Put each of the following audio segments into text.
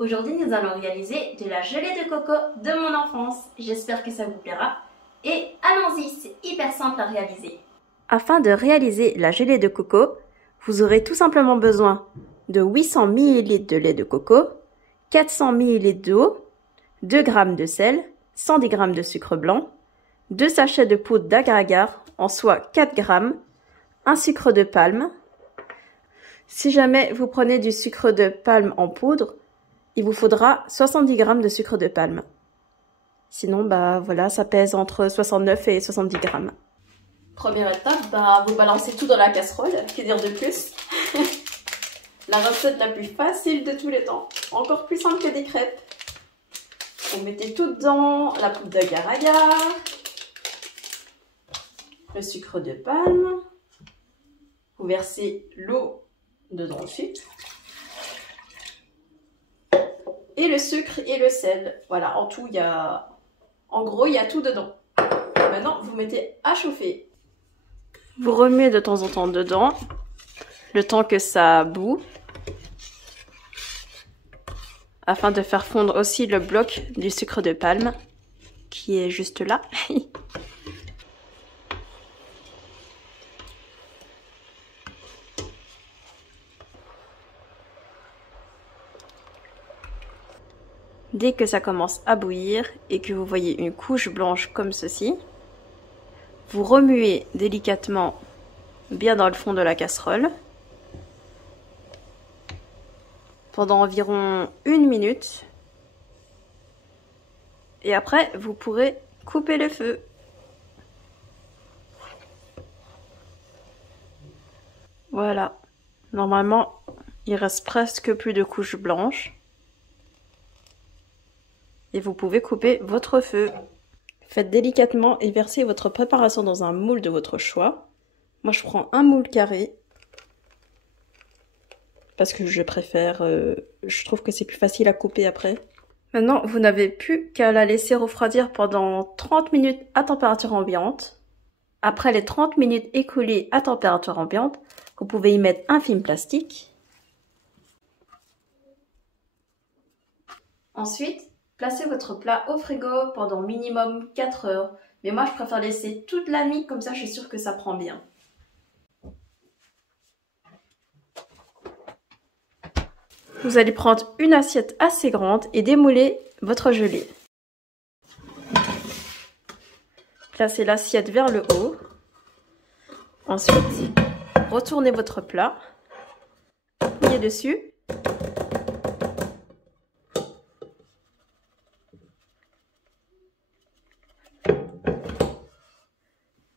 Aujourd'hui, nous allons réaliser de la gelée de coco de mon enfance. J'espère que ça vous plaira. Et allons-y, c'est hyper simple à réaliser. Afin de réaliser la gelée de coco, vous aurez tout simplement besoin de 800 ml de lait de coco, 400 ml d'eau, 2 g de sel, 110 g de sucre blanc, 2 sachets de poudre d'agar-agar, en soit 4 g, un sucre de palme. Si jamais vous prenez du sucre de palme en poudre, il vous faudra 70 g de sucre de palme. Sinon, voilà, ça pèse entre 69 et 70 g. Première étape, vous balancez tout dans la casserole, que dire de plus? La recette la plus facile de tous les temps, encore plus simple que des crêpes. Vous mettez tout dedans, la poudre d'agar-agar, le sucre de palme, vous versez l'eau dedans dessus, et le sucre et le sel. Voilà, en tout, en gros, il y a tout dedans. Maintenant, vous mettez à chauffer. Vous remuez de temps en temps dedans, le temps que ça bout, afin de faire fondre aussi le bloc du sucre de palme, qui est juste là. Dès que ça commence à bouillir et que vous voyez une couche blanche comme ceci, vous remuez délicatement bien dans le fond de la casserole pendant environ 1 minute. Et après, vous pourrez couper le feu. Voilà. Normalement, il reste presque plus de couche blanche. Et vous pouvez couper votre feu. Faites délicatement et versez votre préparation dans un moule de votre choix. Moi, je prends un moule carré parce que je préfère, je trouve que c'est plus facile à couper après. Maintenant, vous n'avez plus qu'à la laisser refroidir pendant 30 minutes à température ambiante. Après les 30 minutes écoulées à température ambiante, vous pouvez y mettre un film plastique. Ensuite, placez votre plat au frigo pendant minimum 4 heures. Mais moi, je préfère laisser toute la nuit, comme ça je suis sûre que ça prend bien. Vous allez prendre une assiette assez grande et démouler votre gelée. Placez l'assiette vers le haut. Ensuite, retournez votre plat. Appuyez dessus.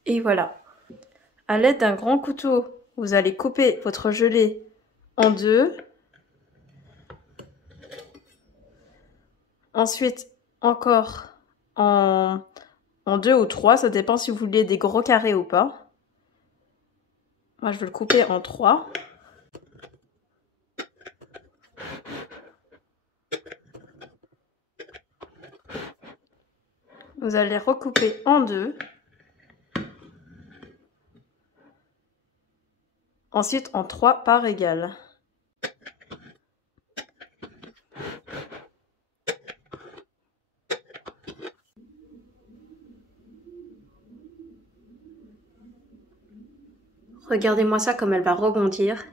Et voilà. À l'aide d'un grand couteau, vous allez couper votre gelée en deux. Ensuite, encore en 2 ou 3, ça dépend si vous voulez des gros carrés ou pas. Moi, je vais le couper en 3. Vous allez recouper en 2. Ensuite, en 3 parts égales. Regardez-moi ça comme elle va rebondir.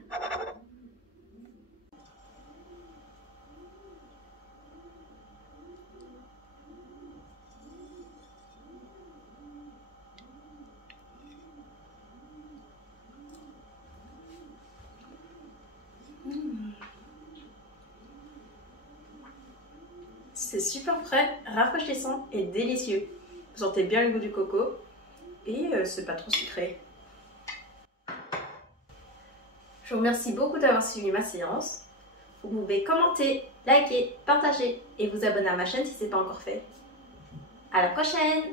C'est super frais, rafraîchissant et délicieux. Vous sentez bien le goût du coco et c'est pas trop sucré. Je vous remercie beaucoup d'avoir suivi ma séance. Vous pouvez commenter, liker, partager et vous abonner à ma chaîne si ce n'est pas encore fait. À la prochaine!